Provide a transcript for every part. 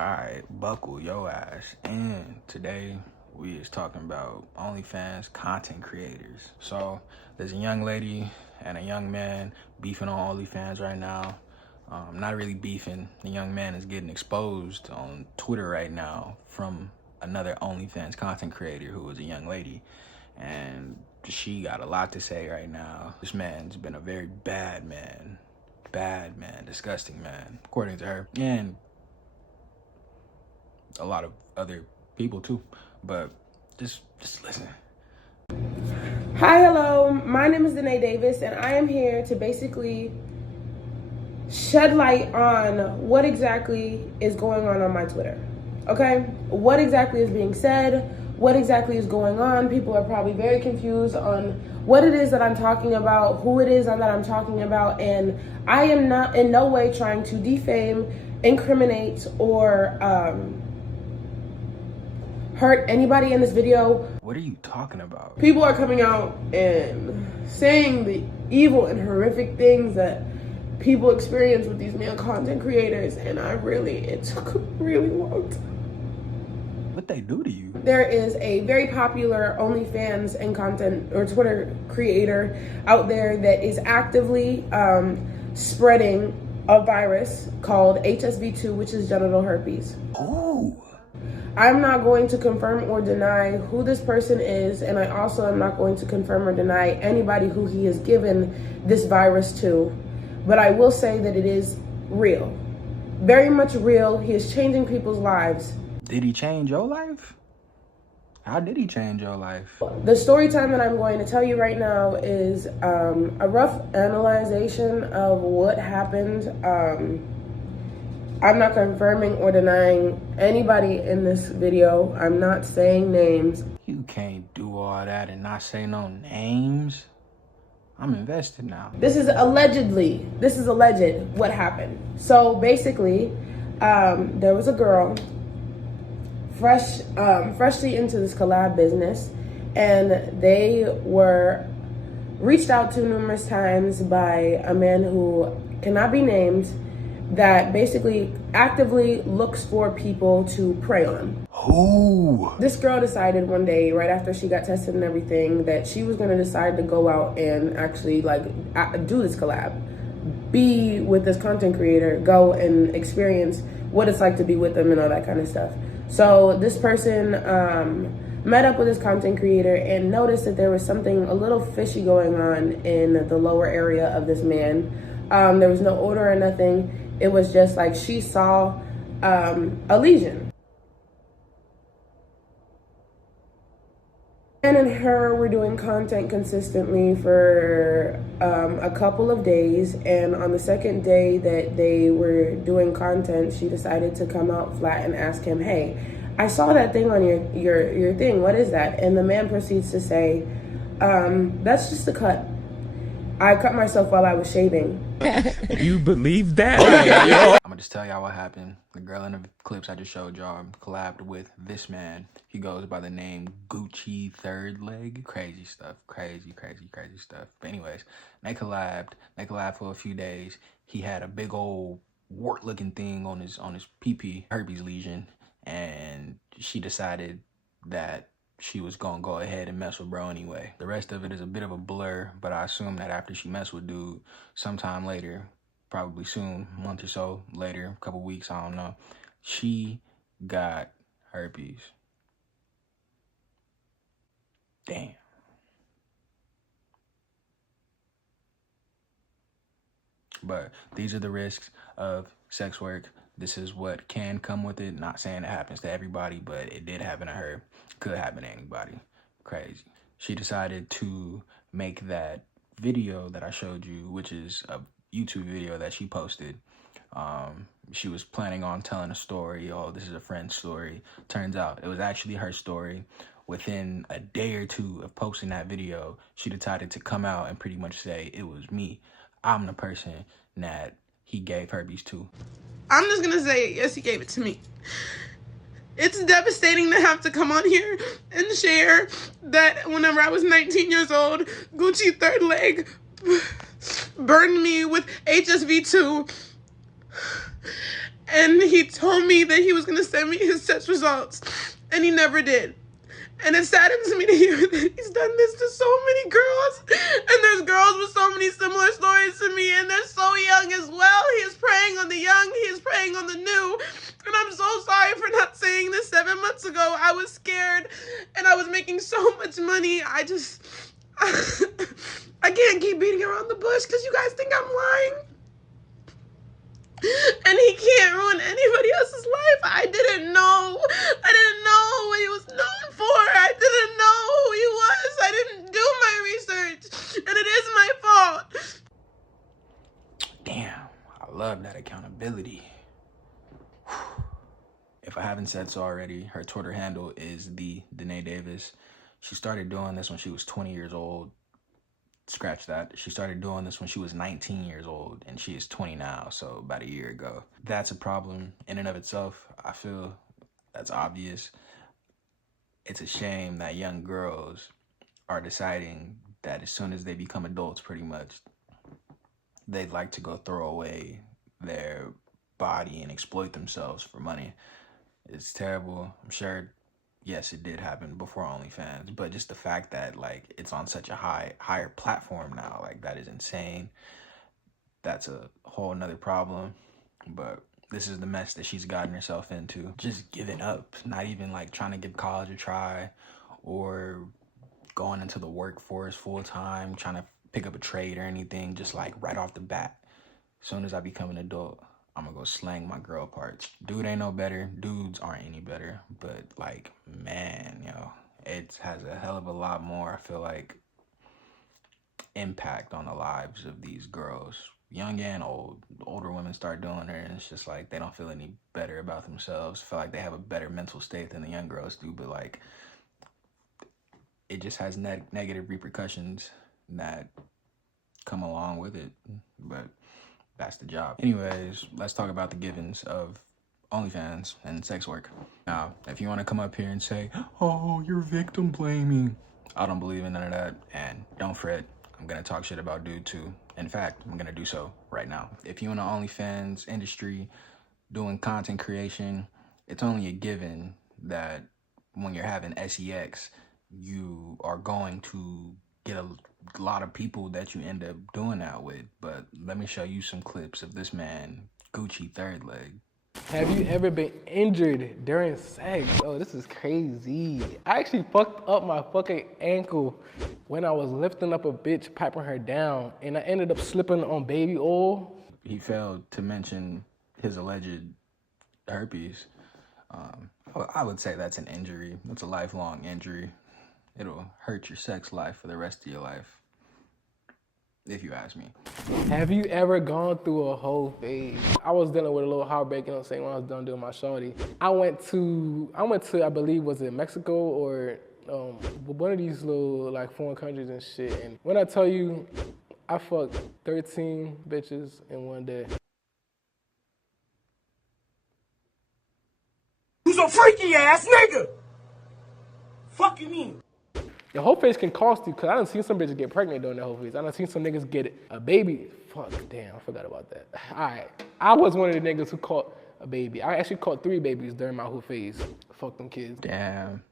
Alright, buckle your ass. And today we is talking about OnlyFans content creators. So there's a young lady and a young man beefing on OnlyFans right now. Not really beefing. The young man is getting exposed on Twitter right now from another OnlyFans content creator who is a young lady. And she got a lot to say right now. This man's been a very bad man, disgusting man, according to her. And a lot of other people too, but just listen. Hi, hello, my name is TheDanaeDavis, and I am here to basically shed light on what exactly is going on my Twitter, okay? What exactly is being said, what exactly is going on. People are probably very confused on what it is that I'm talking about, who it is that I'm talking about, and I am not in no way trying to defame, incriminate, or hurt anybody in this video. What are you talking about? People are coming out and saying the evil and horrific things that people experience with these male content creators, and it took a really long time. What they do to you? There is a very popular OnlyFans and content or Twitter creator out there that is actively spreading a virus called HSV-2, which is genital herpes. Oh. I'm not going to confirm or deny who this person is, and I also am not going to confirm or deny anybody who he has given this virus to, but I will say that it is real. Very much real. He is changing people's lives. Did he change your life? How did he change your life? The story time that I'm going to tell you right now is a rough analyzation of what happened. I'm not confirming or denying anybody in this video. I'm not saying names. You can't do all that and not say no names. I'm invested now. This is alleged what happened. So basically, there was a girl freshly into this collab business, and they were reached out to numerous times by a man who cannot be named, that basically actively looks for people to prey on. Who? This girl decided one day, right after she got tested and everything, that she was gonna decide to go out and actually do this collab, be with this content creator, go and experience what it's like to be with them and all that kind of stuff. So this person met up with this content creator and noticed that there was something a little fishy going on in the lower area of this man. There was no odor or nothing. It was just like she saw a lesion. And her were doing content consistently for a couple of days. And on the second day that they were doing content, she decided to come out flat and ask him, "Hey, I saw that thing on your thing. What is that?" And the man proceeds to say, "That's just a cut. I cut myself while I was shaving." You believe that? I'm gonna just tell y'all what happened. The girl in the clips I just showed y'all collabed with this man. He goes by the name Guccithirdleg. Crazy stuff. Crazy stuff. But anyways, they collabed for a few days. He had a big old wart looking thing on his PP, herpes lesion, and she decided that she was gonna go ahead and mess with bro anyway. The rest of it is a bit of a blur, but I assume that after she messed with dude, sometime later, probably soon, a month or so later, a couple weeks, I don't know, she got herpes. Damn. But these are the risks of sex work. This is what can come with it. Not saying it happens to everybody, but it did happen to her. Could happen to anybody. Crazy. She decided to make that video that I showed you, which is a YouTube video that she posted. She was planning on telling a story. Oh, this is a friend's story. Turns out it was actually her story. Within a day or two of posting that video, she decided to come out and pretty much say, "It was me. I'm the person that he gave herpes to." I'm just gonna say, yes, he gave it to me. It's devastating to have to come on here and share that whenever I was 19 years old, Guccithirdleg burned me with HSV-2. And he told me that he was going to send me his test results, and he never did. And it saddens me to hear that he's done this to so many girls. And there's girls with so many similar stories to me, and they're so young as well. He is preying on the young. He is preying on the new. And I'm so sorry for not saying this 7 months ago. I was scared, and I was making so much money. I can't keep beating around the bush because you guys think I'm lying. And he can't ruin anybody else's life. I didn't know what he was known for. I didn't know who he was. I didn't do my research, and it is my fault. Damn, I love that accountability. If I haven't said so already, her Twitter handle is TheDanaeDavis. She started doing this when she was 20 years old. Scratch that. She started doing this when she was 19 years old, and she is 20 now, so about a year ago. That's a problem in and of itself. I feel that's obvious. It's a shame that young girls are deciding that as soon as they become adults, pretty much, they'd like to go throw away their body and exploit themselves for money. It's terrible. I'm sure, yes, it did happen before OnlyFans, but just the fact that like it's on such a higher platform now, like that is insane. That's a whole nother problem. But this is the mess that she's gotten herself into. Just giving up, not even like trying to give college a try or going into the workforce full time, trying to pick up a trade or anything, just like right off the bat. As soon as I become an adult, I'm gonna go slang my girl parts. Dude ain't no better. Dudes aren't any better. But like, man, yo, it has a hell of a lot more, I feel like, impact on the lives of these girls, young and old. Older women start doing it, and it's just like they don't feel any better about themselves, feel like they have a better mental state than the young girls do, but like it just has negative repercussions that come along with it. But that's the job. Anyways, let's talk about the givens of OnlyFans and sex work. Now, if you want to come up here and say, oh, you're victim blaming, I don't believe in none of that. And don't fret, I'm going to talk shit about dude too. In fact, I'm going to do so right now. If you're in the OnlyFans industry doing content creation, it's only a given that when you're having sex, you are going to get a lot of people that you end up doing that with. But let me show you some clips of this man, Guccithirdleg. Have you ever been injured during sex? Oh, this is crazy. I actually fucked up my fucking ankle when I was lifting up a bitch, piping her down, and I ended up slipping on baby oil. He failed to mention his alleged herpes. I would say that's an injury. That's a lifelong injury. It'll hurt your sex life for the rest of your life, if you ask me. Have you ever gone through a whole phase? I was dealing with a little heartbreak, you know what I'm saying, when I was done doing my shawty. I went to, I believe, was it Mexico or one of these little like foreign countries and shit. And when I tell you, I fucked 13 bitches in one day. You's a freaky ass nigga! Fuck you mean? The whole phase can cost you, because I done seen some bitches get pregnant during the whole phase. I done seen some niggas get a baby. Fuck, damn, I forgot about that. All right, I was one of the niggas who caught a baby. I actually caught 3 babies during my whole phase. Fuck them kids. Damn,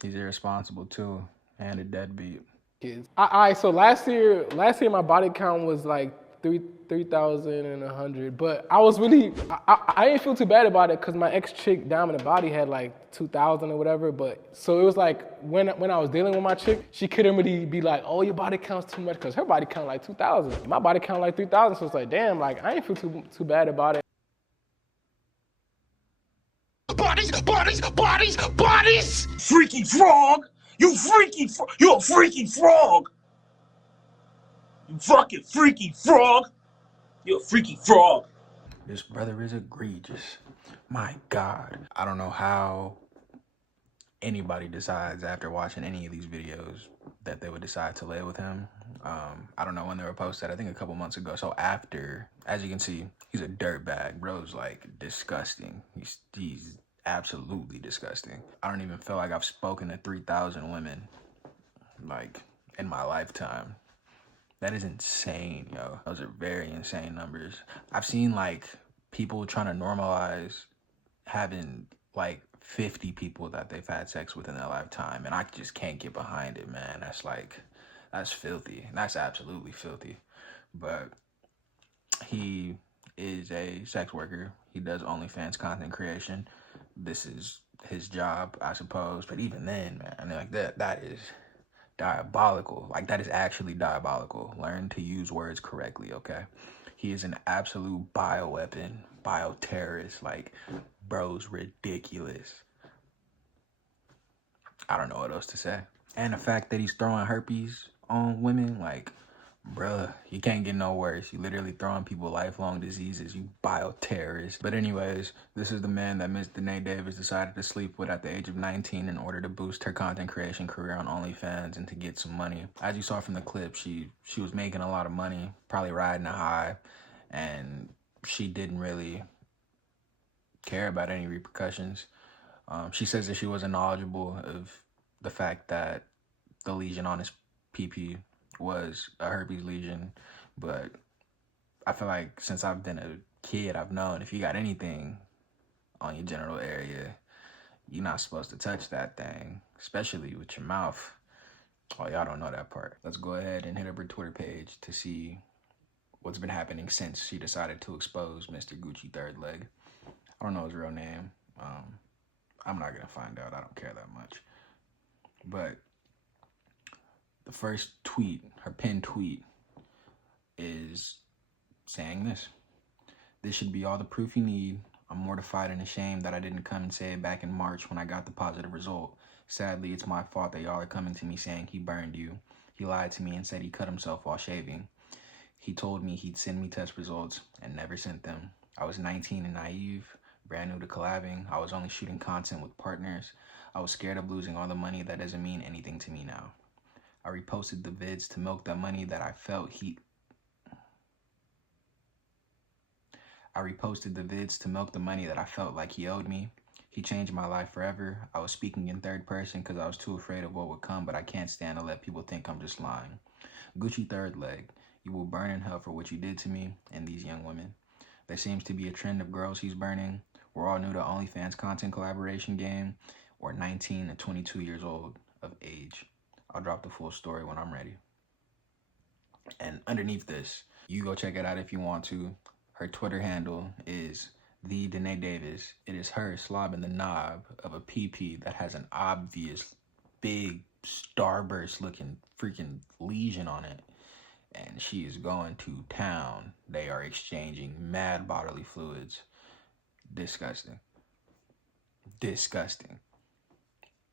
he's irresponsible too, and a deadbeat. Kids. All right, so last year my body count was like 3,100, but I was really, I didn't feel too bad about it because my ex-chick down in the body had like 2,000 or whatever, but so it was like when I was dealing with my chick, she couldn't really be like, oh, your body counts too much, because her body count like 2,000. My body count like 3,000, so it's like, damn, like I ain't feel too bad about it. Bodies! Freaky frog! You you're a freaky frog! You fucking freaky frog! You're a freaky frog! This brother is egregious. My God. I don't know how anybody decides after watching any of these videos that they would decide to lay with him. I don't know when they were posted, I think a couple months ago. So after, as you can see, he's a dirtbag. Bro's like disgusting. He's absolutely disgusting. I don't even feel like I've spoken to 3,000 women like in my lifetime. That is insane, yo. Those are very insane numbers. I've seen like people trying to normalize having like 50 people that they've had sex with in their lifetime, and I just can't get behind it, man. That's filthy. That's absolutely filthy. But he is a sex worker. He does OnlyFans content creation. This is his job, I suppose. But even then, man, I mean, like that is diabolical. Like, that is actually diabolical. Learn to use words correctly, okay? He is an absolute bioweapon, bioterrorist. Like, bro's ridiculous. I don't know what else to say. And the fact that he's throwing herpes on women, like, bruh, you can't get no worse. You literally throwing people lifelong diseases, you bioterrorist. But anyways, this is the man that Miss DanaeDavis decided to sleep with at the age of 19 in order to boost her content creation career on OnlyFans and to get some money. As you saw from the clip, she was making a lot of money, probably riding a high, and she didn't really care about any repercussions. She says that she wasn't knowledgeable of the fact that the lesion on his PP was a herpes lesion, but I feel like since I've been a kid, I've known if you got anything on your genital area, you're not supposed to touch that thing, especially with your mouth. Oh, y'all don't know that part. Let's go ahead and hit up her Twitter page to see what's been happening since she decided to expose Mr. Guccithirdleg. I don't know his real name. I'm not gonna find out. I don't care that much. But the first tweet, her pinned tweet, is saying this. This should be all the proof you need. I'm mortified and ashamed that I didn't come and say it back in March when I got the positive result. Sadly, it's my fault that y'all are coming to me saying he burned you. He lied to me and said he cut himself while shaving. He told me he'd send me test results and never sent them. I was 19 and naive, brand new to collabing. I was only shooting content with partners. I was scared of losing all the money that doesn't mean anything to me now. I reposted the vids to milk the money that I felt he like he owed me. He changed my life forever. I was speaking in third person because I was too afraid of what would come, but I can't stand to let people think I'm just lying. Guccithirdleg, you will burn in hell for what you did to me and these young women. There seems to be a trend of girls he's burning. We're all new to OnlyFans content collaboration game, or 19 to 22 years old of age. I'll drop the full story when I'm ready. And underneath this, you go check it out if you want to. Her Twitter handle is TheDanaeDavis. It is her slobbing the knob of a PP that has an obvious big starburst looking freaking lesion on it. And she is going to town. They are exchanging mad bodily fluids. Disgusting. Disgusting.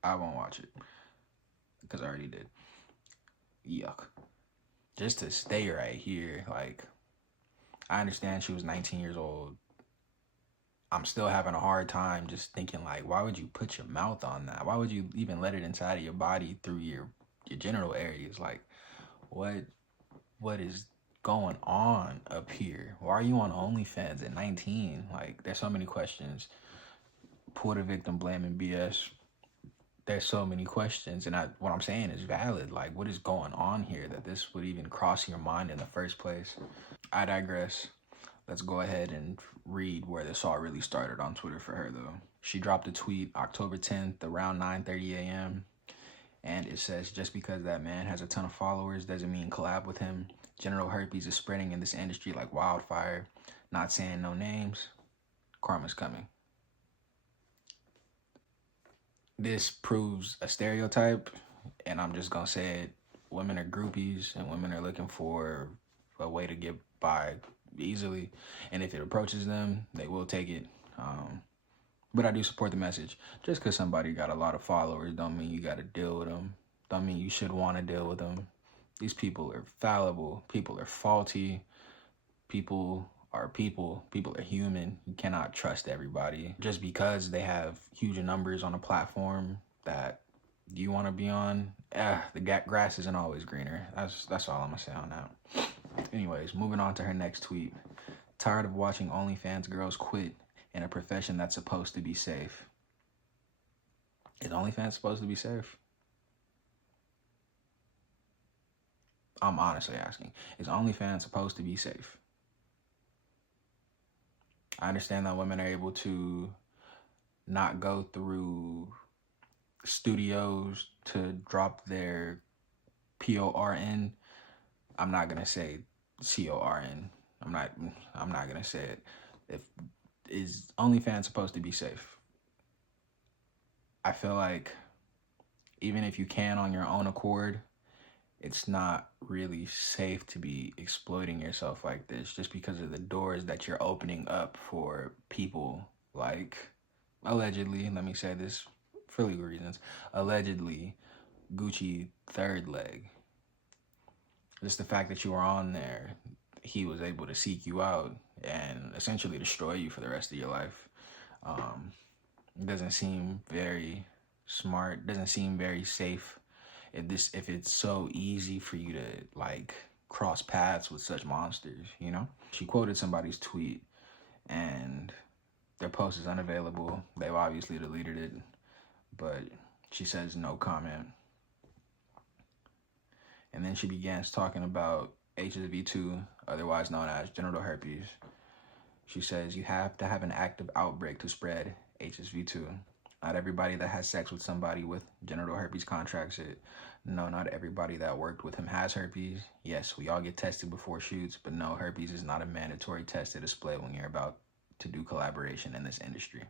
I won't watch it because I already did. Yuck. Just to stay right here, like, I understand she was 19 years old. I'm still having a hard time just thinking, like, why would you put your mouth on that? Why would you even let it inside of your body through your genital areas? Like, what is going on up here? Why are you on OnlyFans at 19? Like, there's so many questions. Poor the victim blaming BS. There's so many questions, and what I'm saying is valid. Like, what is going on here that this would even cross your mind in the first place? I digress. Let's go ahead and read where this all really started on Twitter for her, though. She dropped a tweet October 10th around 9:30 a.m. And it says, just because that man has a ton of followers doesn't mean collab with him. Genital herpes is spreading in this industry like wildfire. Not saying no names. Karma's coming. This proves a stereotype, and I'm just gonna say it. Women are groupies, and women are looking for a way to get by easily. And if it approaches them, they will take it. But I do support the message. Just because somebody got a lot of followers don't mean you got to deal with them. Don't mean you should want to deal with them. These people are fallible. People are faulty. People are people. People are human. You cannot trust everybody. Just because they have huge numbers on a platform that you want to be on, the grass isn't always greener. That's all I'm going to say on that. Anyways, moving on to her next tweet. Tired of watching OnlyFans girls quit in a profession that's supposed to be safe. Is OnlyFans supposed to be safe? I'm honestly asking. Is OnlyFans supposed to be safe? I understand that women are able to not go through studios to drop their PORN. I'm not gonna say CORN. I'm not gonna say it. Is OnlyFans supposed to be safe? I feel like even if you can on your own accord, it's not really safe to be exploiting yourself like this just because of the doors that you're opening up for people like, allegedly, let me say this for legal reasons, allegedly Guccithirdleg. Just the fact that you were on there, he was able to seek you out and essentially destroy you for the rest of your life. It doesn't seem very smart, doesn't seem very safe. If it's so easy for you to like cross paths with such monsters, you know? She quoted somebody's tweet and their post is unavailable. They've obviously deleted it, but she says no comment. And then she begins talking about HSV-2, otherwise known as genital herpes. She says you have to have an active outbreak to spread HSV-2. Not everybody that has sex with somebody with genital herpes contracts it. No, not everybody that worked with him has herpes. Yes, we all get tested before shoots, but no, herpes is not a mandatory test to display when you're about to do collaboration in this industry.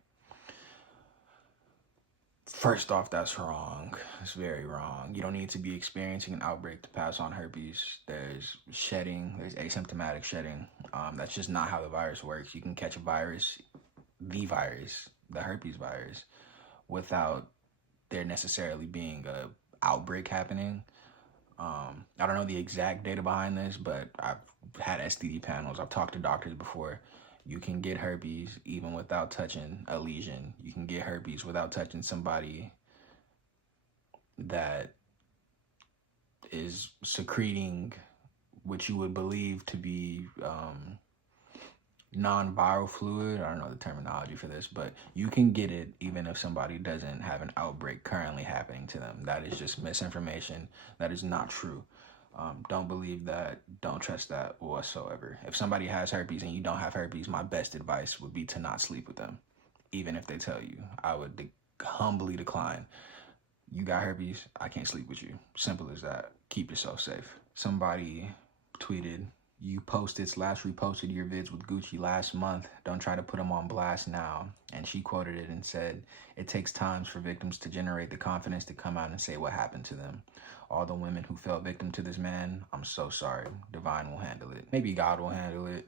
First off, that's wrong. It's very wrong. You don't need to be experiencing an outbreak to pass on herpes. There's shedding, there's asymptomatic shedding. That's just not how the virus works. You can catch a virus, the herpes virus, without there necessarily being a outbreak happening. I don't know the exact data behind this, but I've had STD panels. I've talked to doctors before. You can get herpes even without touching a lesion. You can get herpes without touching somebody that is secreting what you would believe to be non-viral fluid. I don't know the terminology for this, but you can get it even if somebody doesn't have an outbreak currently happening to them. That is just misinformation. That is not true. Don't believe that. Don't trust that whatsoever. If somebody has herpes and you don't have herpes, my best advice would be to not sleep with them. Even if they tell you, I would humbly decline. You got herpes, I can't sleep with you. Simple as that. Keep yourself safe. Somebody tweeted, you reposted your vids with Gucci last month. Don't try to put them on blast now. And she quoted it and said, it takes time for victims to generate the confidence to come out and say what happened to them. All the women who fell victim to this man, I'm so sorry. Divine will handle it. Maybe God will handle it.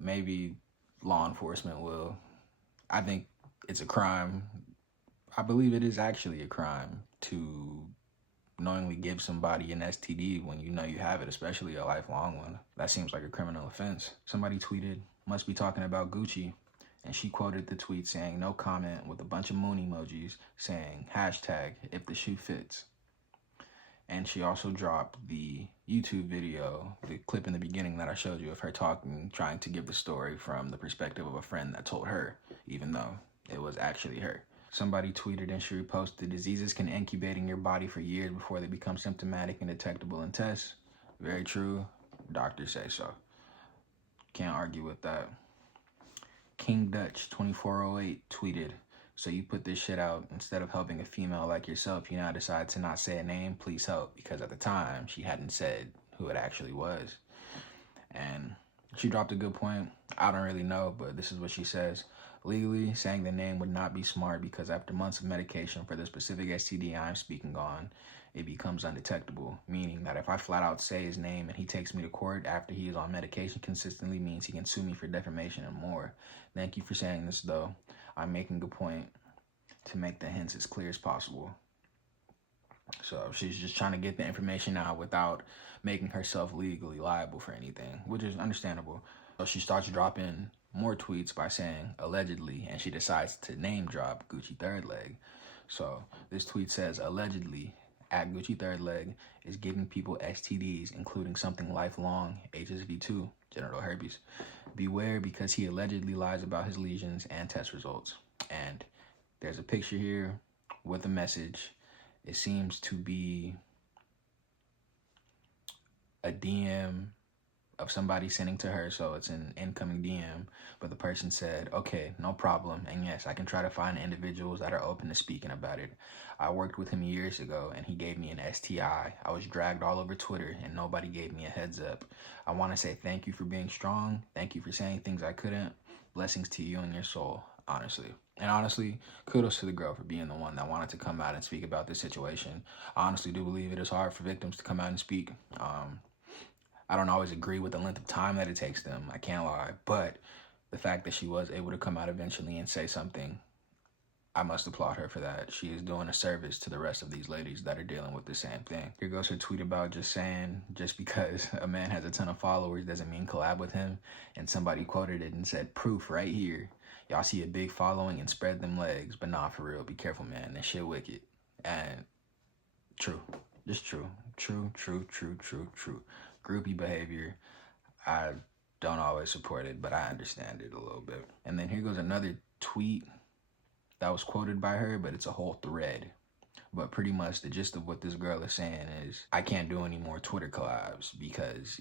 Maybe law enforcement will. I think it's a crime. I believe it is actually a crime to knowingly give somebody an STD when you know you have it, especially a lifelong one. That seems like a criminal offense. Somebody tweeted, must be talking about Gucci. And she quoted the tweet saying, no comment, with a bunch of moon emojis saying, hashtag, if the shoe fits. And she also dropped the YouTube video, the clip in the beginning that I showed you of her talking, trying to give the story from the perspective of a friend that told her, even though it was actually her. Somebody tweeted and she reposted, diseases can incubate in your body for years before they become symptomatic and detectable in tests. Very true. Doctors say so. Can't argue with that. King Dutch 2408 tweeted, so you put this shit out instead of helping a female like yourself, you now decide to not say a name, please help, because at the time she hadn't said who it actually was. And she dropped a good point. I don't really know, but this is what she says. Legally, saying the name would not be smart because after months of medication for the specific STD I'm speaking on, it becomes undetectable, meaning that if I flat out say his name and he takes me to court after he is on medication consistently means he can sue me for defamation and more. Thank you for saying this, though. I'm making a point to make the hints as clear as possible. So she's just trying to get the information out without making herself legally liable for anything, which is understandable. So she starts dropping more tweets by saying allegedly, and she decides to name drop Guccithirdleg. So this tweet says, allegedly, at Guccithirdleg is giving people STDs, including something lifelong, HSV-2, genital herpes. Beware because he allegedly lies about his lesions and test results. And there's a picture here with a message. It seems to be a DM of somebody sending to her, so it's an incoming DM, but the person said, okay, no problem, and yes, I can try to find individuals that are open to speaking about it. I worked with him years ago, and he gave me an STI. I was dragged all over Twitter, and nobody gave me a heads up. I want to say thank you for being strong. Thank you for saying things I couldn't. Blessings to you and your soul, honestly. And honestly, kudos to the girl for being the one that wanted to come out and speak about this situation. I honestly do believe it is hard for victims to come out and speak. I don't always agree with the length of time that it takes them, I can't lie, but the fact that she was able to come out eventually and say something, I must applaud her for that. She is doing a service to the rest of these ladies that are dealing with the same thing. Here goes her tweet about just saying, just because a man has a ton of followers doesn't mean collab with him, and somebody quoted it and said, proof right here. Y'all see a big following and spread them legs, but nah, for real, be careful, man, that shit wicked. And true, just true. Groupie behavior, I don't always support it, but I understand it a little bit. And then here goes another tweet that was quoted by her, but it's a whole thread. But pretty much the gist of what this girl is saying is, I can't do any more Twitter collabs because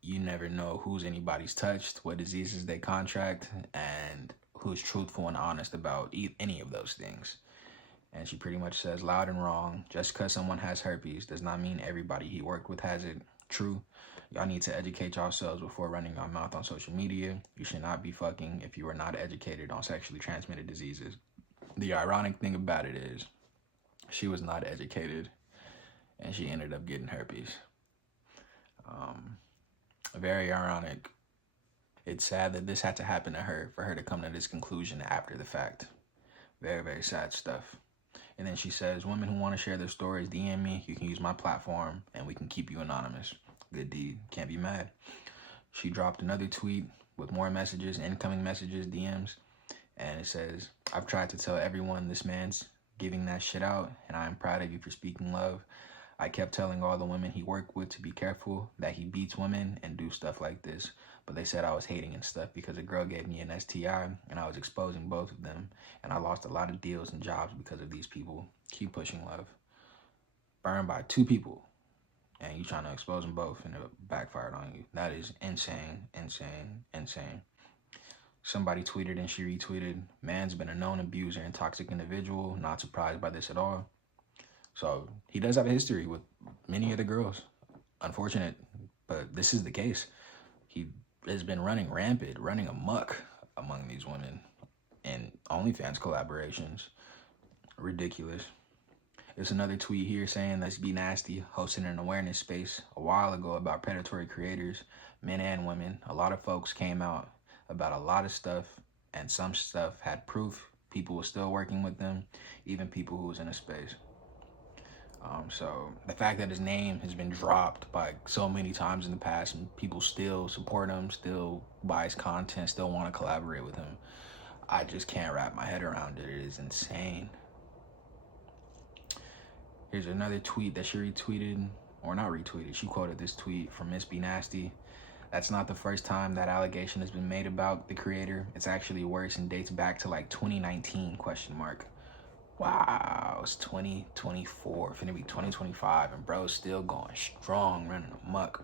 you never know who's anybody's touched, what diseases they contract, and who's truthful and honest about any of those things. And she pretty much says, loud and wrong, just because someone has herpes does not mean everybody he worked with has it. True. Y'all need to educate yourselves before running your mouth on social media. You should not be fucking if you are not educated on sexually transmitted diseases. The ironic thing about it is, she was not educated, and she ended up getting herpes. Very ironic. It's sad that this had to happen to her, for her to come to this conclusion after the fact. Very, very sad stuff. And then she says, women who want to share their stories, DM me. You can use my platform, and we can keep you anonymous. Good deed. Can't be mad. She dropped another tweet with more messages, incoming messages, DMs. And it says, I've tried to tell everyone this man's giving that shit out, and I am proud of you for speaking love. I kept telling all the women he worked with to be careful, that he beats women and do stuff like this. But they said I was hating and stuff because a girl gave me an STI, and I was exposing both of them. And I lost a lot of deals and jobs because of these people. Keep pushing love. Burned by 2 people. And you trying to expose them both, and it backfired on you. That is insane. Somebody tweeted and she retweeted, man's been a known abuser and toxic individual. Not surprised by this at all. So he does have a history with many of the girls. Unfortunate, but this is the case. He has been running rampant, running amok among these women in OnlyFans collaborations. Ridiculous. There's another tweet here saying, let's be nasty, hosting an awareness space a while ago about predatory creators, men and women. A lot of folks came out about a lot of stuff, and some stuff had proof. People were still working with them, even people who was in a space. So the fact that his name has been dropped by so many times in the past and people still support him, still buy his content, still want to collaborate with him, I just can't wrap my head around it. It is insane. Here's another tweet that she retweeted, or not retweeted. She quoted this tweet from Miss Be Nasty. That's not the first time that allegation has been made about the creator. It's actually worse and dates back to like 2019, ? Wow, it's 2024, finna be 2025, and bro's still going strong, running amok.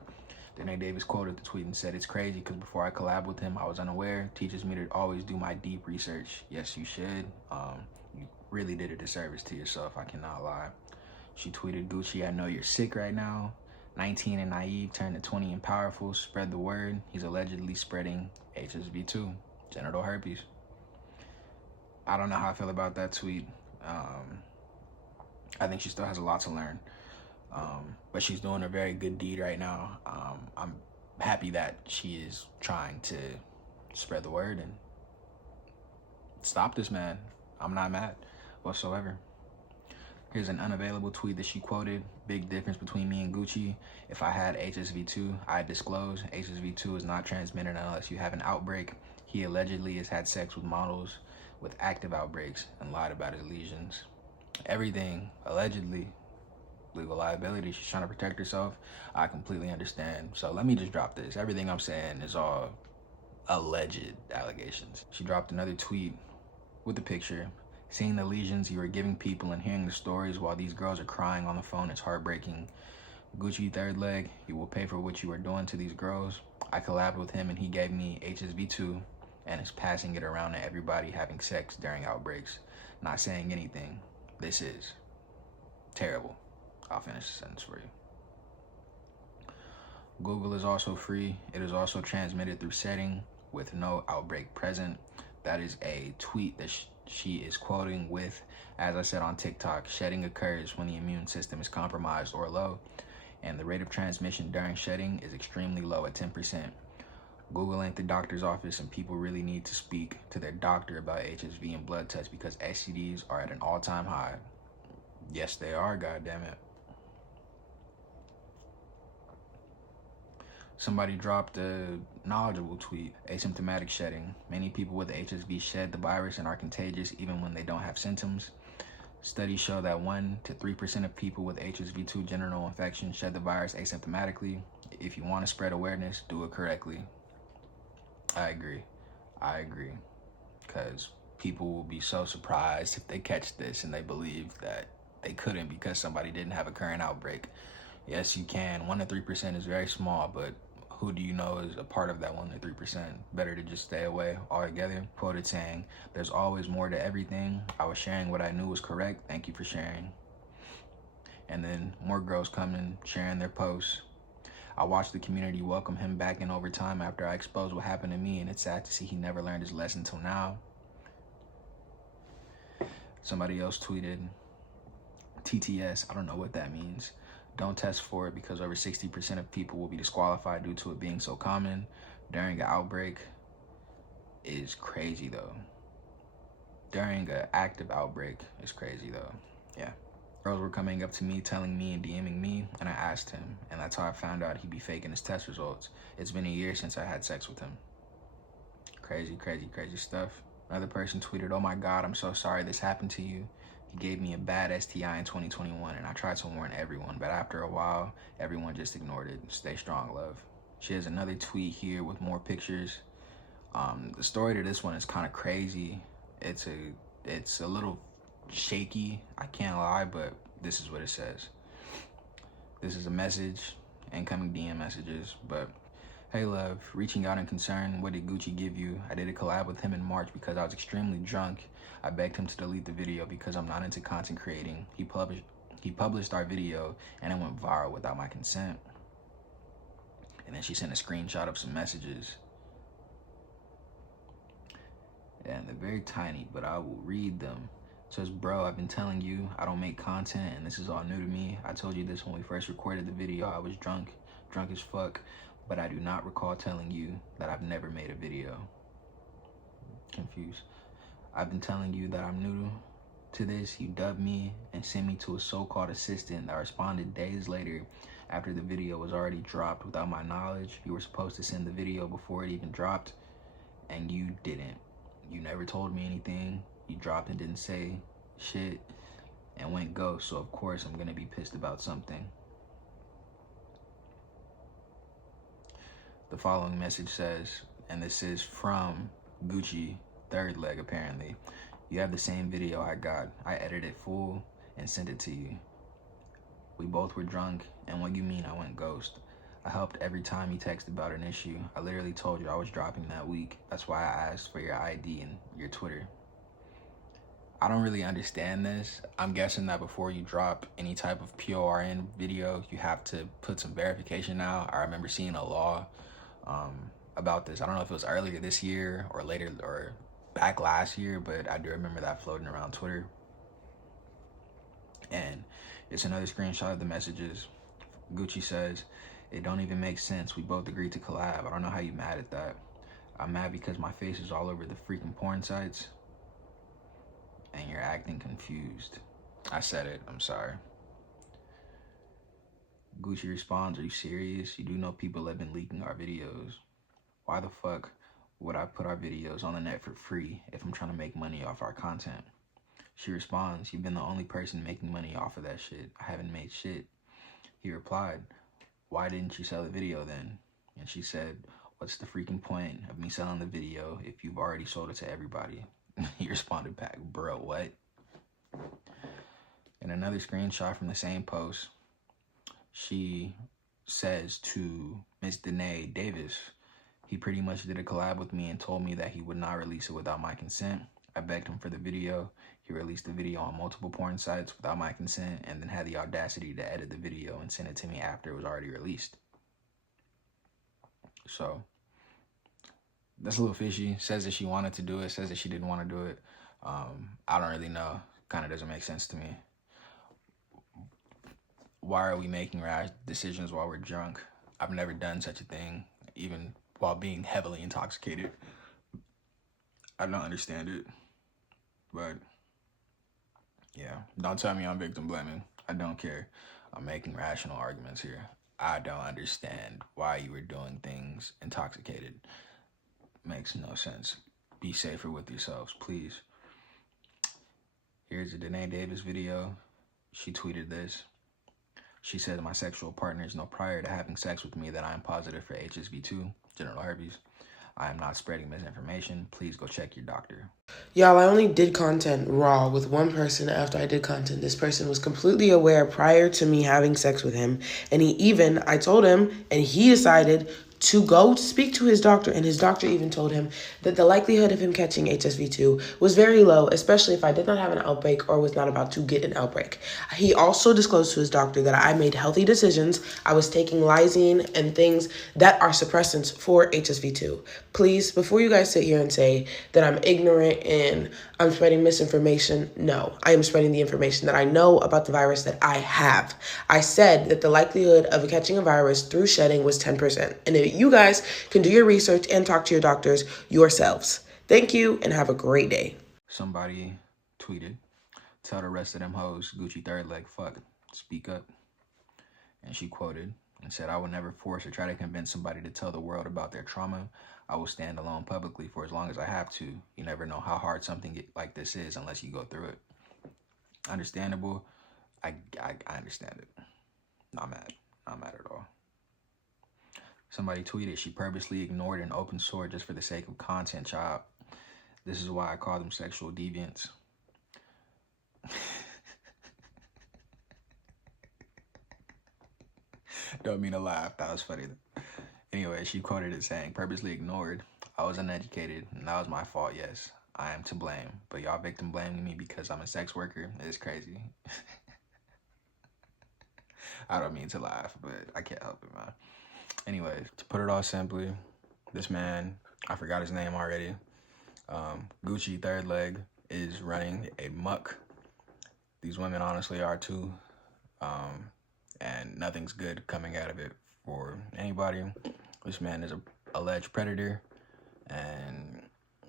TheDanaeDavis quoted the tweet and said, it's crazy because before I collab with him, I was unaware. Teaches me to always do my deep research. Yes, you should. You really did a disservice to yourself, I cannot lie. She tweeted, Gucci, I know you're sick right now. 19 and naive, turned to 20 and powerful. Spread the word. He's allegedly spreading HSV-2, genital herpes. I don't know how I feel about that tweet. I think she still has a lot to learn. But she's doing a very good deed right now. I'm happy that she is trying to spread the word and stop this man. I'm not mad whatsoever. Here's an unavailable tweet that she quoted. Big difference between me and Gucci. If I had HSV-2, I'd disclose. HSV-2 is not transmitted unless you have an outbreak. He allegedly has had sex with models with active outbreaks and lied about his lesions. Everything, allegedly, legal liability. She's trying to protect herself. I completely understand. So let me just drop this. Everything I'm saying is all alleged allegations. She dropped another tweet with the picture. Seeing the lesions you are giving people and hearing the stories while these girls are crying on the phone is heartbreaking. Guccithirdleg, you will pay for what you are doing to these girls. I collabed with him and he gave me HSV-2 and is passing it around to everybody having sex during outbreaks. Not saying anything. This is terrible. I'll finish the sentence for you. Google is also free. It is also transmitted through setting with no outbreak present. That is a tweet that she is quoting with, as I said on TikTok, shedding occurs when the immune system is compromised or low, and the rate of transmission during shedding is extremely low at 10%. Google ain't the doctor's office, and people really need to speak to their doctor about HSV and blood tests because STDs are at an all-time high. Yes, they are, goddammit. Somebody dropped a knowledgeable tweet. Asymptomatic shedding. Many people with HSV shed the virus and are contagious even when they don't have symptoms. Studies show that 1 to 3% of people with HSV-2 genital infection shed the virus asymptomatically. If you want to spread awareness, do it correctly. I agree. Because people will be so surprised if they catch this and they believe that they couldn't because somebody didn't have a current outbreak. Yes, you can. 1 to 3% is very small, but who do you know is a part of that 1 to 3%? Better to just stay away altogether. Quoted saying, "There's always more to everything. I was sharing what I knew was correct. Thank you for sharing." And then more girls coming, sharing their posts. I watched the community welcome him back in over time after I exposed what happened to me, and it's sad to see he never learned his lesson till now. Somebody else tweeted, TTS, I don't know what that means. Don't test for it because over 60% of people will be disqualified due to it being so common during an outbreak. Is crazy though. During an active outbreak is crazy though. Yeah. Girls were coming up to me, telling me and DMing me, and I asked him, and that's how I found out he'd be faking his test results. It's been a year since I had sex with him. Crazy stuff. Another person tweeted, "Oh my God, I'm so sorry this happened to you. He gave me a bad STI in 2021, and I tried to warn everyone, but after a while, everyone just ignored it. Stay strong, love." She has another tweet here with more pictures. The story to this one is kind of crazy. It's a little shaky, I can't lie, but this is what it says. This is a message, incoming DM messages, but "Hey love, reaching out in concern, what did Gucci give you? I did a collab with him in March because I was extremely drunk. I begged him to delete the video because I'm not into content creating. He published our video and it went viral without my consent." And then she sent a screenshot of some messages. And they're very tiny, but I will read them. It says, "Bro, I've been telling you I don't make content and this is all new to me. I told you this when we first recorded the video. I was drunk as fuck. But I do not recall telling you that I've never made a video." Confused. "I've been telling you that I'm new to this. You dubbed me and sent me to a so-called assistant that responded days later after the video was already dropped without my knowledge. You were supposed to send the video before it even dropped, and you didn't. You never told me anything. You dropped and didn't say shit and went ghost, so of course I'm gonna be pissed about something." The following message says, and this is from Guccithirdleg apparently, "You have the same video I got. I edited it full and sent it to you. We both were drunk, and what you mean I went ghost? I helped every time you texted about an issue. I literally told you I was dropping that week. That's why I asked for your ID and your Twitter." I don't really understand this. I'm guessing that before you drop any type of PORN video, you have to put some verification out. I remember seeing a law about this. I don't know if it was earlier this year or later or back last year, but I do remember that floating around Twitter. And it's another screenshot of the messages. Gucci says, "It don't even make sense. We both agreed to collab. I don't know how you mad at that. I'm mad because my face is all over the freaking porn sites and you're acting confused. I said it, I'm sorry." Gucci responds, "Are you serious? You do know people have been leaking our videos. Why the fuck would I put our videos on the net for free if I'm trying to make money off our content?" She responds, "You've been the only person making money off of that shit. I haven't made shit." He replied, "Why didn't you sell the video then?" And she said, "What's the freaking point of me selling the video if you've already sold it to everybody?" He responded back, "Bro, what?" And another screenshot from the same post, she says to Miss TheDanaeDavis, He pretty much did a collab with me and told me that he would not release it without my consent. I begged him for the video. He released the video on multiple porn sites without my consent and then had the audacity to edit the video and send it to me after it was already released. So that's a little fishy. Says that she wanted to do it, says that she didn't want to do it. I don't really know. Kind of doesn't make sense to me. Why are we making rash decisions while we're drunk? I've never done such a thing, even while being heavily intoxicated. I don't understand it. But yeah, don't tell me I'm victim blaming. I don't care. I'm making rational arguments here. I don't understand why you were doing things intoxicated. Makes no sense. Be safer with yourselves, please. Here's a TheDanaeDavis video. She tweeted this. She said, my sexual partners know prior to having sex with me that I am positive for HSV-2, genital herpes. I am not spreading misinformation. Please go check your doctor. Y'all, I only did content raw with one person after I did content. This person was completely aware prior to me having sex with him. And I told him, and he decided to go speak to his doctor, and his doctor even told him that the likelihood of him catching HSV-2 was very low, especially if I did not have an outbreak or was not about to get an outbreak. He also disclosed to his doctor that I made healthy decisions. I was taking lysine and things that are suppressants for HSV-2. Please, before you guys sit here and say that I'm ignorant and I'm spreading misinformation, no, I am spreading the information that I know about the virus that I have. I said that the likelihood of catching a virus through shedding was 10%. And if you guys can do your research and talk to your doctors yourselves. Thank you and have a great day. Somebody tweeted, tell the rest of them hoes, Guccithirdleg, fuck, speak up. And she quoted and said, I will never force or try to convince somebody to tell the world about their trauma. I will stand alone publicly for as long as I have to. You never know how hard something like this is unless you go through it. Understandable. I understand it. Not mad. Not mad at all. Somebody tweeted, she purposely ignored an open sore just for the sake of content, child. This is why I call them sexual deviants. Don't mean to laugh. That was funny. Anyway, she quoted it saying, purposely ignored. I was uneducated, and that was my fault, yes. I am to blame. But y'all victim blaming me because I'm a sex worker is crazy. I don't mean to laugh, but I can't help it, man. Anyway, to put it all simply, this man, I forgot his name already, Guccithirdleg, is running a muck. These women honestly are too, and nothing's good coming out of it for anybody. This man is an alleged predator, and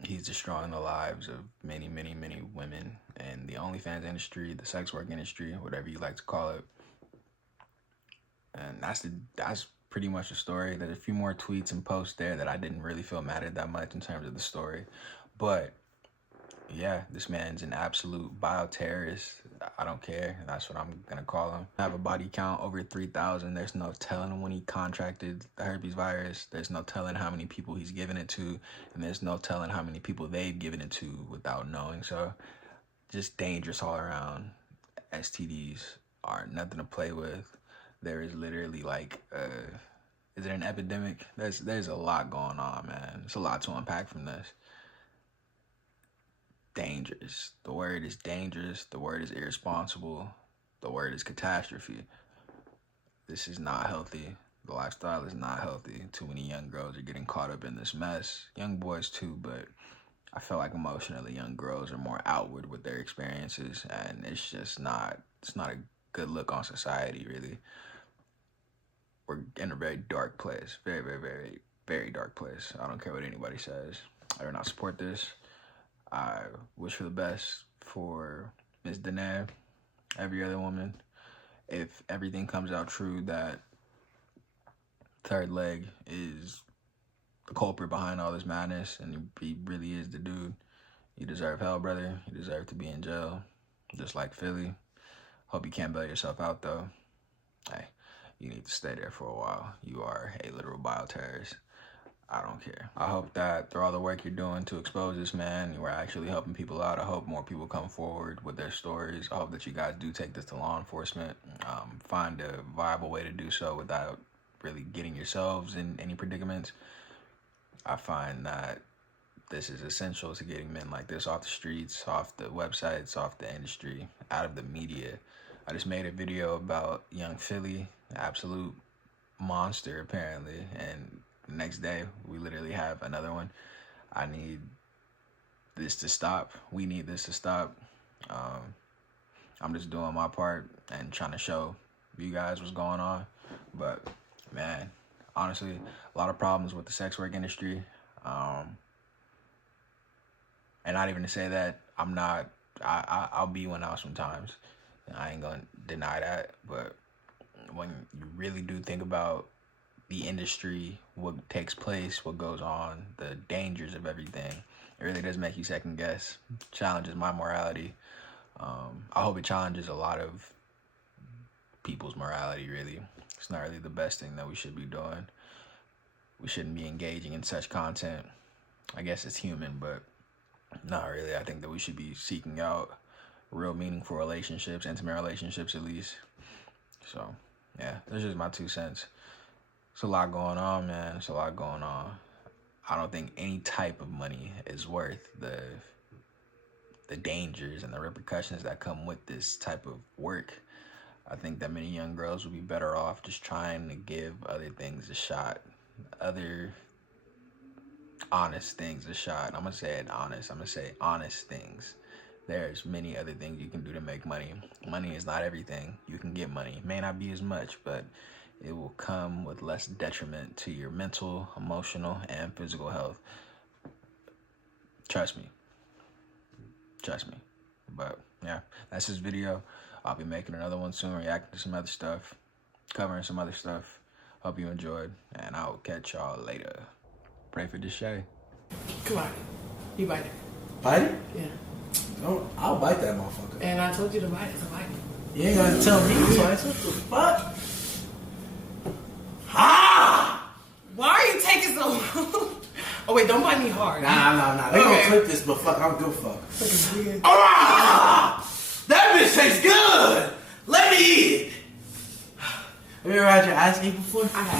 he's destroying the lives of many, many, many women in the OnlyFans industry, the sex work industry, whatever you like to call it. And that's pretty much the story. There's a few more tweets and posts there that I didn't really feel mattered that much in terms of the story. But yeah, this man's an absolute bioterrorist. I don't care. That's what I'm going to call him. I have a body count over 3,000. There's no telling when he contracted the herpes virus. There's no telling how many people he's given it to. And there's no telling how many people they've given it to without knowing. So just dangerous all around. STDs are nothing to play with. There is literally like, is it an epidemic? There's a lot going on, man. There's a lot to unpack from this. Dangerous. The word is dangerous. The word is irresponsible. The word is catastrophe. This is not healthy. The lifestyle is not healthy. Too many young girls are getting caught up in this mess. Young boys too, but I feel like emotionally young girls are more outward with their experiences, and it's just not, it's not a good look on society, really. We're in a very dark place. Very, very, very, very dark place. I don't care what anybody says. I do not support this. I wish for the best for Ms. Danae, every other woman. If everything comes out true that TheDanaeDavis is the culprit behind all this madness and he really is the dude, you deserve hell, brother. You deserve to be in jail, just like Philly. Hope you can't bail yourself out, though. Hey, you need to stay there for a while. You are a literal bioterrorist. I don't care. I hope that through all the work you're doing to expose this man, you are actually helping people out. I hope more people come forward with their stories. I hope that you guys do take this to law enforcement. Find a viable way to do so without really getting yourselves in any predicaments. I find that this is essential to getting men like this off the streets, off the websites, off the industry, out of the media. I just made a video about young Philly, absolute monster apparently, and the next day we literally have another one. I need this to stop. We need this to stop. I'm just doing my part and trying to show you guys what's going on. But man, honestly, a lot of problems with the sex work industry. And not even to say that I'm not, I'll be one out sometimes. I ain't gonna deny that. But when you really do think about the industry, what takes place, what goes on, the dangers of everything, it really does make you second guess. Challenges my morality. I hope it challenges a lot of people's morality, really. It's not really the best thing that we should be doing. We shouldn't be engaging in such content. I guess it's human, but not really. I think that we should be seeking out real meaningful relationships, intimate relationships at least. So, yeah, that's just my 2 cents. It's a lot going on, man. It's a lot going on. I don't think any type of money is worth the dangers and the repercussions that come with this type of work. I think that many young girls would be better off just trying to give other things a shot, other honest things a shot. I'm gonna say it honest. I'm gonna say honest things. There's many other things you can do to make money. Money is not everything. You can get money. It may not be as much, but it will come with less detriment to your mental, emotional, and physical health. Trust me. Trust me. But yeah, that's this video. I'll be making another one soon, reacting to some other stuff, covering some other stuff. Hope you enjoyed, and I'll catch y'all later. Pray for Deshae. Come on. You bite it. Bite it? Yeah. No, I'll bite that motherfucker. And I told you to bite it, so bite it. You ain't gonna tell me twice. What the fuck? Ha! Why are you taking so long? Oh, wait, don't bite me hard. Nah. They gonna clip this, but fuck, I'm good fuck. Ah! That bitch tastes good! Let me eat it! Have you ever had your ass eat before? I have.